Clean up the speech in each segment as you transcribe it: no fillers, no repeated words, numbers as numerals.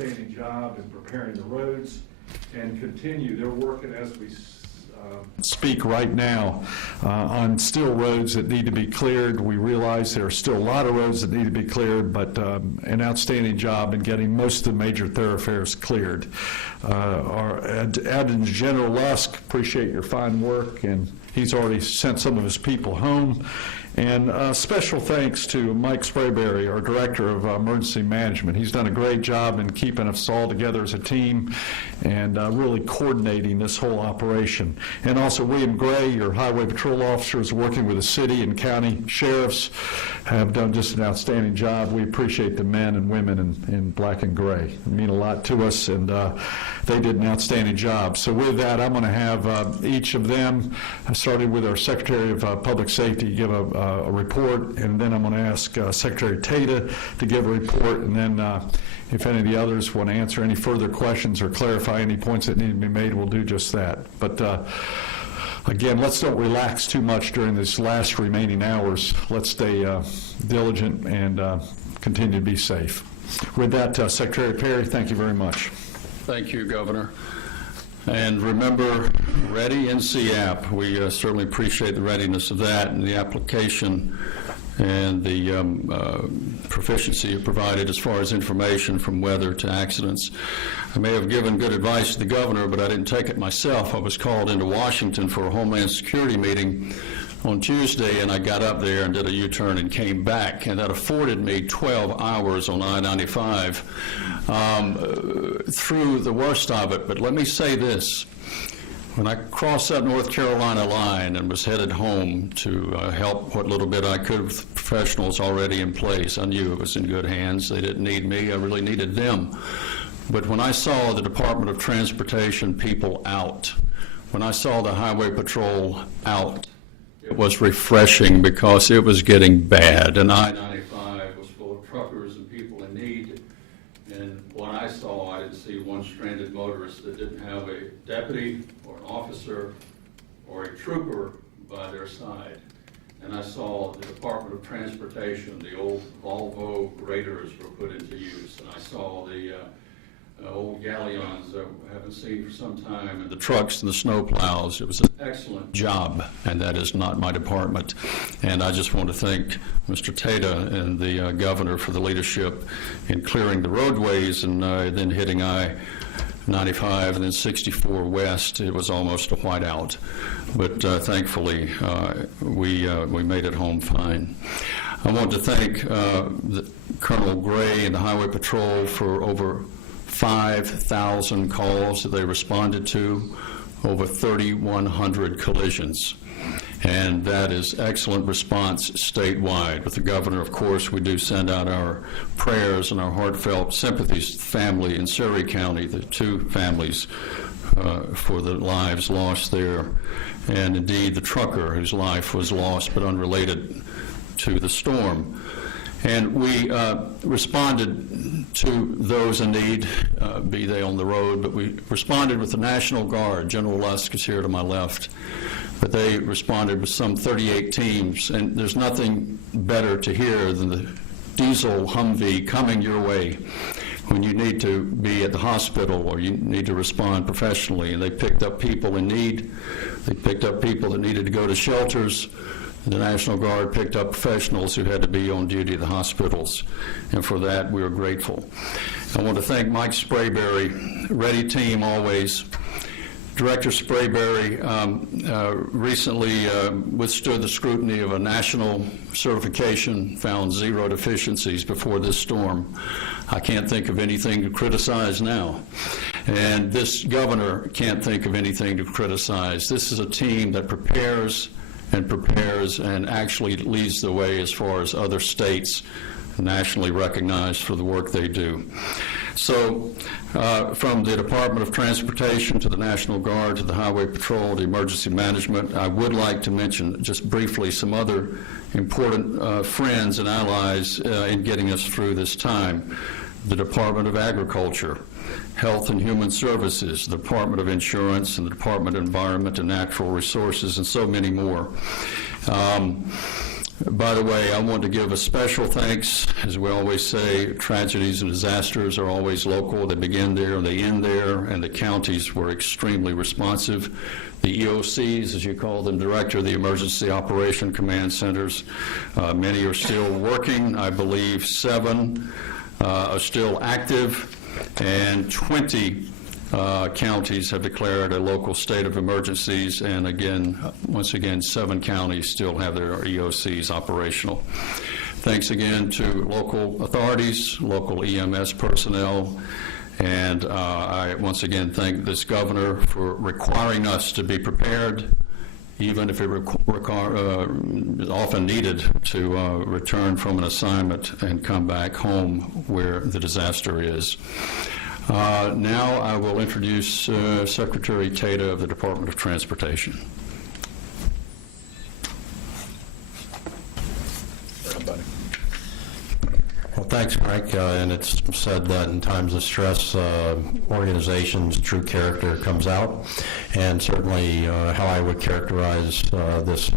outstanding job in preparing the roads and continue. They're working as we speak right now on still roads that need to be cleared. We realize there are still a lot of roads that need to be cleared, but an outstanding job in getting most of the major thoroughfares cleared. Our Adjutant General Lusk, appreciate your fine work, and he's already sent some of his people home. And special thanks to Mike Sprayberry, our Director of Emergency Management. He's done a great job in keeping us all together as a team and really coordinating this whole operation. And also William Gray, your Highway Patrol officers working with the city and county sheriffs, have done just an outstanding job. We appreciate the men and women in black and gray. They mean a lot to us, and they did an outstanding job. So with that, I'm going to have each of them, starting with our Secretary of Public Safety, give a report, and then I'm going to ask Secretary Tata to give a report, and then if any of the others want to answer any further questions or clarify any points that need to be made, we'll do just that. But again, let's don't relax too much during this last remaining hours. Let's stay diligent and continue to be safe. With that, Secretary Perry, thank you very much. Thank you, Governor. And remember, Ready NC app. We certainly appreciate the readiness of that and the application and the proficiency you provided as far as information from weather to accidents. I may have given good advice to the governor, but I didn't take it myself. I was called into Washington for a Homeland Security meeting on Tuesday, and I got up there and did a U-turn and came back, and that afforded me 12 hours on I-95 through the worst of it. But let me say this. When I crossed that North Carolina line and was headed home to help what little bit I could with professionals already in place, I knew it was in good hands. They didn't need me. I really needed them. But when I saw the Department of Transportation people out, when I saw the Highway Patrol out, it was refreshing because it was getting bad. And I-95 was full of truckers and people in need. And what I saw, I didn't see one stranded motorist that didn't have a deputy or an officer or a trooper by their side. And I saw the Department of Transportation, the old Volvo graders were put into use. And I saw the old galleons that we haven't seen for some time, and the trucks and the snow plows. It was an excellent job, and that is not my department. And I just want to thank Mr. Tata and the governor for the leadership in clearing the roadways and then hitting I-95 and then 64 West. It was almost a whiteout, but thankfully we made it home fine. I want to thank Colonel Gray and the Highway Patrol for over 5,000 calls that they responded to, over 3,100 collisions. And that is excellent response statewide. With the governor, of course, we do send out our prayers and our heartfelt sympathies to the family in Surrey County, the two families for the lives lost there, and indeed the trucker whose life was lost but unrelated to the storm. And we responded to those in need, be they on the road, but we responded with the National Guard. General Lusk is here to my left, but they responded with some 38 teams, and there's nothing better to hear than the diesel Humvee coming your way when you need to be at the hospital or you need to respond professionally. And they picked up people in need. They picked up people that needed to go to shelters. The National Guard picked up professionals who had to be on duty at the hospitals, and for that we are grateful. I want to thank Mike Sprayberry, Ready Team always. Director Sprayberry recently withstood the scrutiny of a national certification, found 0 deficiencies before this storm. I can't think of anything to criticize now. And this governor can't think of anything to criticize. This is a team that prepares and actually leads the way as far as other states nationally recognized for the work they do. So from the Department of Transportation to the National Guard to the Highway Patrol to Emergency Management, I would like to mention just briefly some other important friends and allies in getting us through this time. The Department of Agriculture, Health and Human Services, the Department of Insurance, and the Department of Environment and Natural Resources, and so many more. By the way, I want to give a special thanks. As we always say, tragedies and disasters are always local. They begin there, they end there, and the counties were extremely responsive. The EOCs, as you call them, Director of the Emergency Operation Command Centers, many are still working. I believe 7 are still active, and 20 counties have declared a local state of emergencies, and again, once again, 7 counties still have their EOCs operational. Thanks again to local authorities, local EMS personnel, and I once again thank this governor for requiring us to be prepared, even if it is often needed to return from an assignment and come back home where the disaster is. Now I will introduce Secretary Tata of the Department of Transportation. Well, thanks, Frank. And it's said that in times of stress, organizations' true character comes out. And certainly how I would characterize this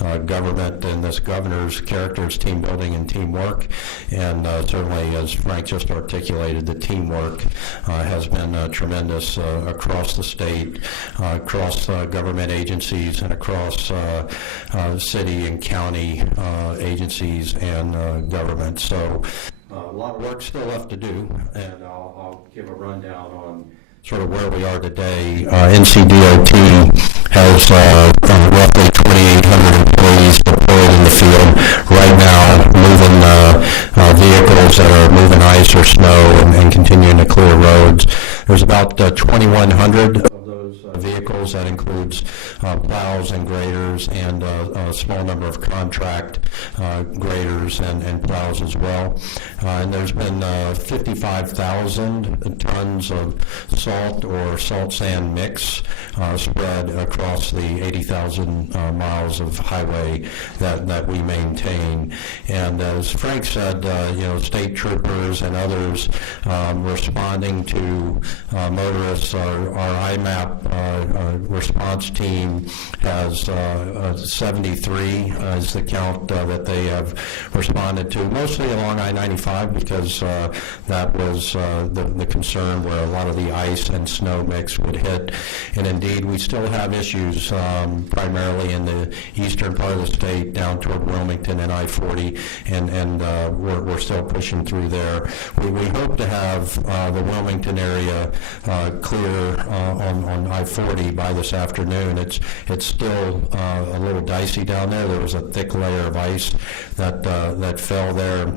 government and this governor's character is team building and teamwork. And certainly, as Frank just articulated, the teamwork has been tremendous across the state, across government agencies, and across city and county agencies and government. So a lot of work still left to do, and I'll give a rundown on sort of where we are today. NCDOT has roughly 2,800 employees deployed in the field right now, moving vehicles that are moving ice or snow and continuing to clear roads. There's about 2,100 of those vehicles. That includes plows and graders and a small number of contract graders and plows as well. And there's been 55,000 tons of salt or salt sand mix spread across the 80,000 miles of highway that we maintain. And as Frank said, state troopers and others responding to motorists, our IMAP response team has 73 is the count that they have responded to, mostly along I-95 because that was the concern where a lot of the ice and snow mix would hit. And indeed, we still have issues primarily in the eastern part of the state down toward Wilmington and I-40, and we're still pushing through there. We hope to have the Wilmington area clear on I-40 by this afternoon. It's still a little dicey down there. There was a thick layer of ice that fell there.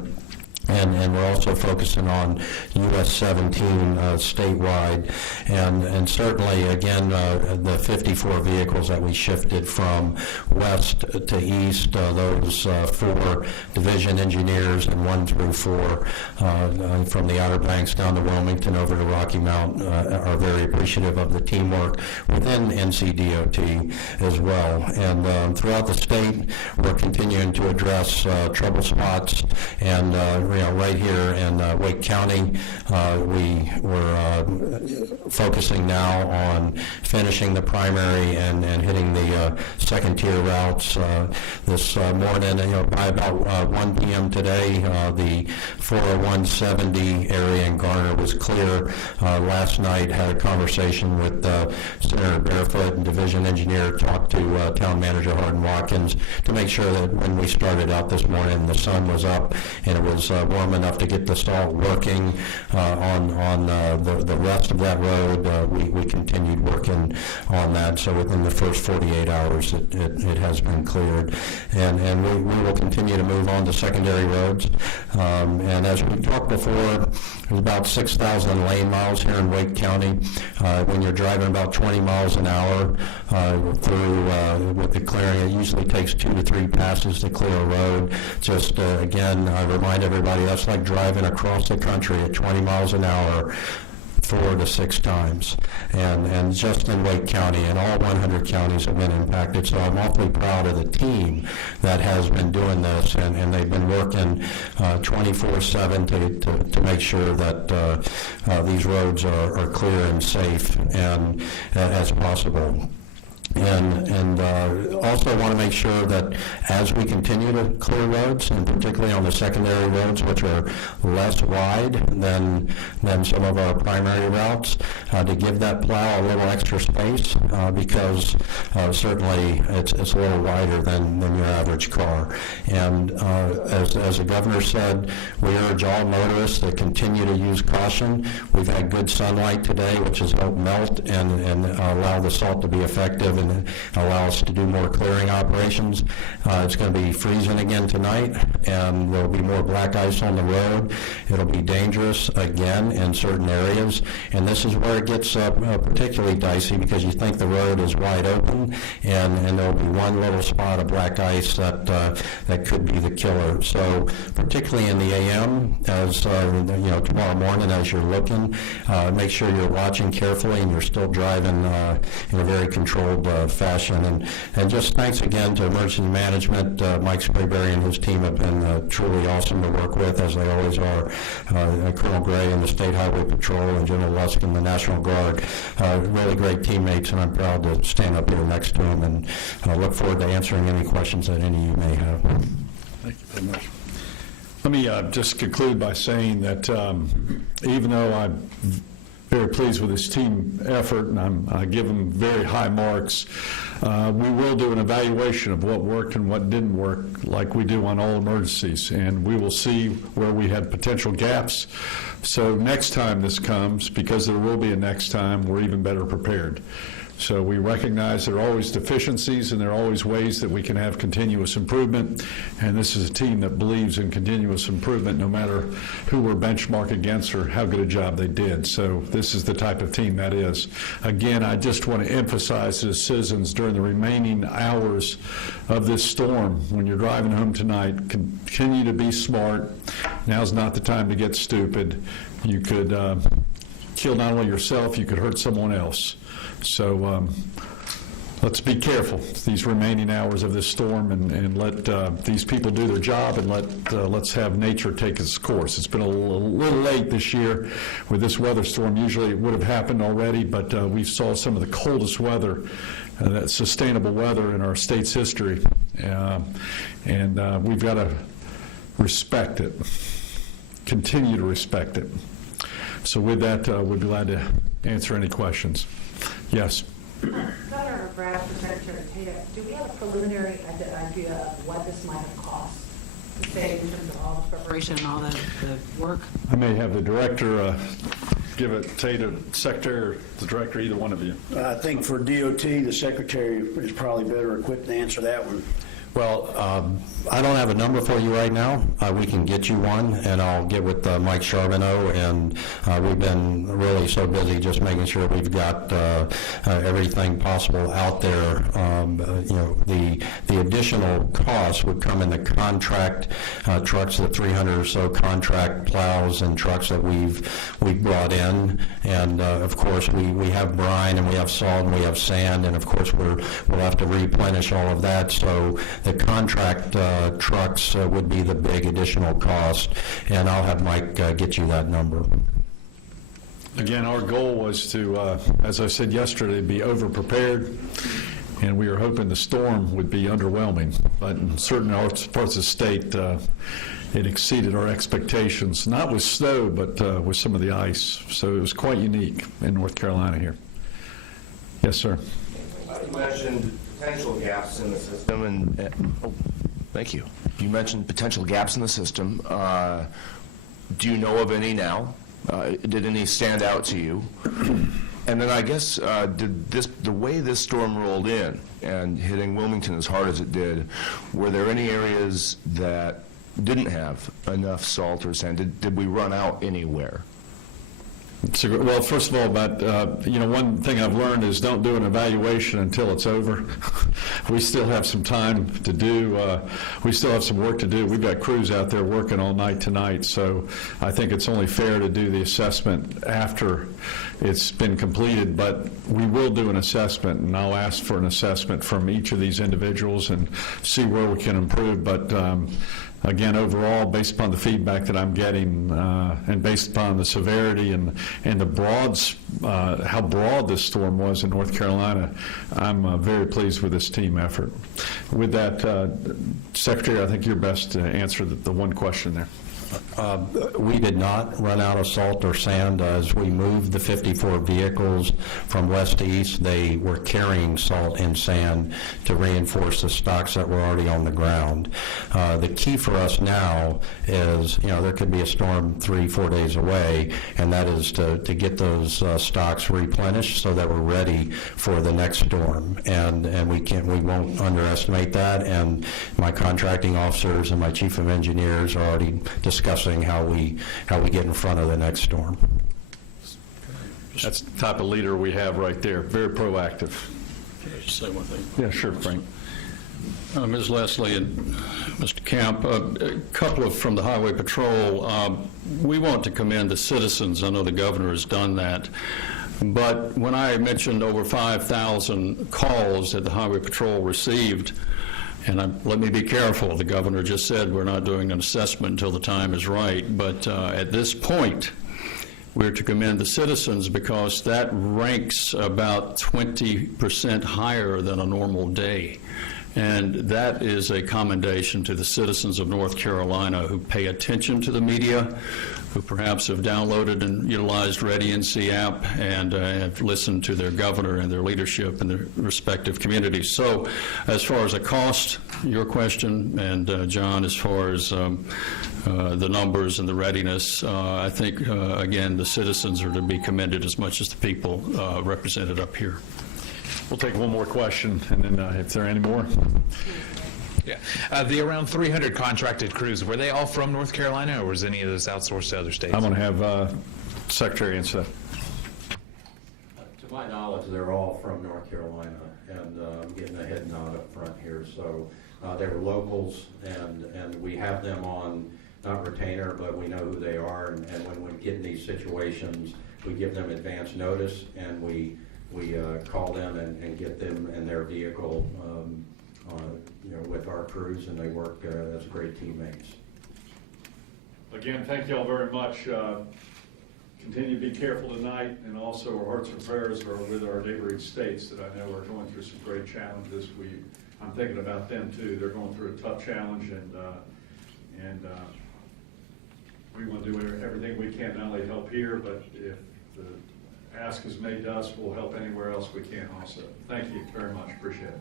And we're also focusing on US 17 statewide, and certainly again the 54 vehicles that we shifted from west to east, those 4 division engineers and 1 through 4 from the Outer Banks down to Wilmington over to Rocky Mount are very appreciative of the teamwork within NCDOT as well. And throughout the state, we're continuing to address trouble spots, and right here in Wake County, we're focusing now on finishing the primary and hitting the second tier routes this morning. By about 1 p.m. today, the 40170 area in Garner was clear. Last night, had a conversation with Senator Barefoot and Division Engineer, talked to Town Manager Hardin Watkins to make sure that when we started out this morning, the sun was up and it was warm enough to get the salt working on the rest of that road. We continued working on that, so within the first 48 hours it has been cleared, and we will continue to move on to secondary roads. And as we talked before, there's about 6,000 lane miles here in Wake County. When you're driving about 20 miles an hour through with the clearing, it usually takes 2 to 3 passes to clear a road. Just again, I remind everybody that's like driving across the country at 20 miles an hour 4 to 6 times, and just in Wake County, and all 100 counties have been impacted. So I'm awfully proud of the team that has been doing this, and they've been working 24/7 to make sure that these roads are clear and safe and as possible. And also want to make sure that as we continue to clear roads, and particularly on the secondary roads, which are less wide than some of our primary routes, to give that plow a little extra space, because certainly it's a little wider than your average car. And as the governor said, we urge all motorists to continue to use caution. We've had good sunlight today, which has helped melt and allow the salt to be effective and allow us to do more clearing operations. It's going to be freezing again tonight, and there'll be more black ice on the road. It'll be dangerous again in certain areas, and this is where it gets particularly dicey, because you think the road is wide open, and there'll be one little spot of black ice that could be the killer. So particularly in the AM, as tomorrow morning as you're looking, make sure you're watching carefully and you're still driving in a very controlled fashion. And just thanks again to emergency management. Mike Sprayberry and his team have been truly awesome to work with, as they always are. Colonel Gray and the State Highway Patrol and General Lusk and the National Guard, really great teammates, and I'm proud to stand up here next to them, and look forward to answering any questions that any of you may have. Thank you very much. Let me just conclude by saying that even though I'm very pleased with this team effort, and I give them very high marks, we will do an evaluation of what worked and what didn't work, like we do on all emergencies, and we will see where we had potential gaps. So next time this comes, because there will be a next time, we're even better prepared. So we recognize there are always deficiencies and there are always ways that we can have continuous improvement, and this is a team that believes in continuous improvement no matter who we're benchmarked against or how good a job they did. So this is the type of team that is. Again, I just want to emphasize to the citizens during the remaining hours of this storm, when you're driving home tonight, continue to be smart. Now's not the time to get stupid. You could kill not only yourself, you could hurt someone else. So let's be careful these remaining hours of this storm, and let these people do their job, and let's have nature take its course. It's been a little late this year with this weather storm. Usually it would have happened already, but we saw some of the coldest weather, that sustainable weather in our state's history, and we've got to respect it, continue to respect it. So with that, we'd be glad to answer any questions. Yes. Governor Brad, Secretary Tatum, do we have a preliminary idea of what this might have cost, say, in terms of all the preparation and all the work? I may have the director give it, Tatum, Secretary, or the director, either one of you. I think for DOT, the Secretary is probably better equipped to answer that one. Well, I don't have a number for you right now. We can get you one, and I'll get with Mike Charbonneau, and we've been really so busy just making sure we've got everything possible out there. The additional cost would come in the contract trucks, the 300 or so contract plows and trucks that we've brought in, and of course we have brine and we have salt and we have sand, and of course we'll have to replenish all of that. So the contract trucks would be the big additional cost, and I'll have Mike get you that number. Again, our goal was to, as I said yesterday, be over-prepared, and we were hoping the storm would be underwhelming, but in certain parts of the state, it exceeded our expectations, not with snow, but with some of the ice. So it was quite unique in North Carolina here. Yes, sir. You mentioned potential gaps in the system, and thank you. You mentioned potential gaps in the system. Do you know of any now? Did any stand out to you? And then I guess the way this storm rolled in and hitting Wilmington as hard as it did, were there any areas that didn't have enough salt or sand? Did we run out anywhere? Well, first of all, one thing I've learned is don't do an evaluation until it's over. We still have some time to do. We still have some work to do. We've got crews out there working all night tonight, so I think it's only fair to do the assessment after it's been completed. But we will do an assessment, and I'll ask for an assessment from each of these individuals and see where we can improve. But Again, overall, based upon the feedback that I'm getting, and based upon the severity and the how broad this storm was in North Carolina, I'm very pleased with this team effort. With that, Secretary, I think you're best to answer the one question there. We did not run out of salt or sand. As we moved the 54 vehicles from west to east, they were carrying salt and sand to reinforce the stocks that were already on the ground. The key for us now is, there could be a storm 3-4 days away, and that is to get those stocks replenished so that we're ready for the next storm. And we won't underestimate that. And my contracting officers and my chief of engineers are already discussing how we get in front of the next storm. That's the type of leader we have right there, very proactive. Can I just say one thing? Yeah, sure, Frank. Ms. Leslie and Mr. Camp, a couple from the Highway Patrol. We want to commend the citizens. I know the governor has done that. But when I mentioned over 5,000 calls that the Highway Patrol received, and let me be careful, the governor just said we're not doing an assessment until the time is right, but at this point, we're to commend the citizens because that ranks about 20% higher than a normal day. And that is a commendation to the citizens of North Carolina who pay attention to the media, who perhaps have downloaded and utilized Ready NC app and have listened to their governor and their leadership in their respective communities. So as far as the cost, your question, and John, as far as the numbers and the readiness, I think, again, the citizens are to be commended as much as the people represented up here. We'll take one more question, and then if there are any more. Yeah. The around 300 contracted crews, were they all from North Carolina, or was any of this outsourced to other states? I'm going to have Secretary answer that. To my knowledge, they're all from North Carolina, and I'm getting a head nod up front here. So they were locals, and we have them on, not retainer, but we know who they are, and when we get in these situations, we give them advance notice, and we call them and get them in their vehicle with our crews, and they work as great teammates. Again, thank you all very much. Continue to be careful tonight, and also our hearts and prayers are with our neighboring states that I know are going through some great challenges. I'm thinking about them too. They're going through a tough challenge, and we want to do everything we can, not only help here, but if the ask is made to us, we'll help anywhere else we can also. Thank you very much. Appreciate it.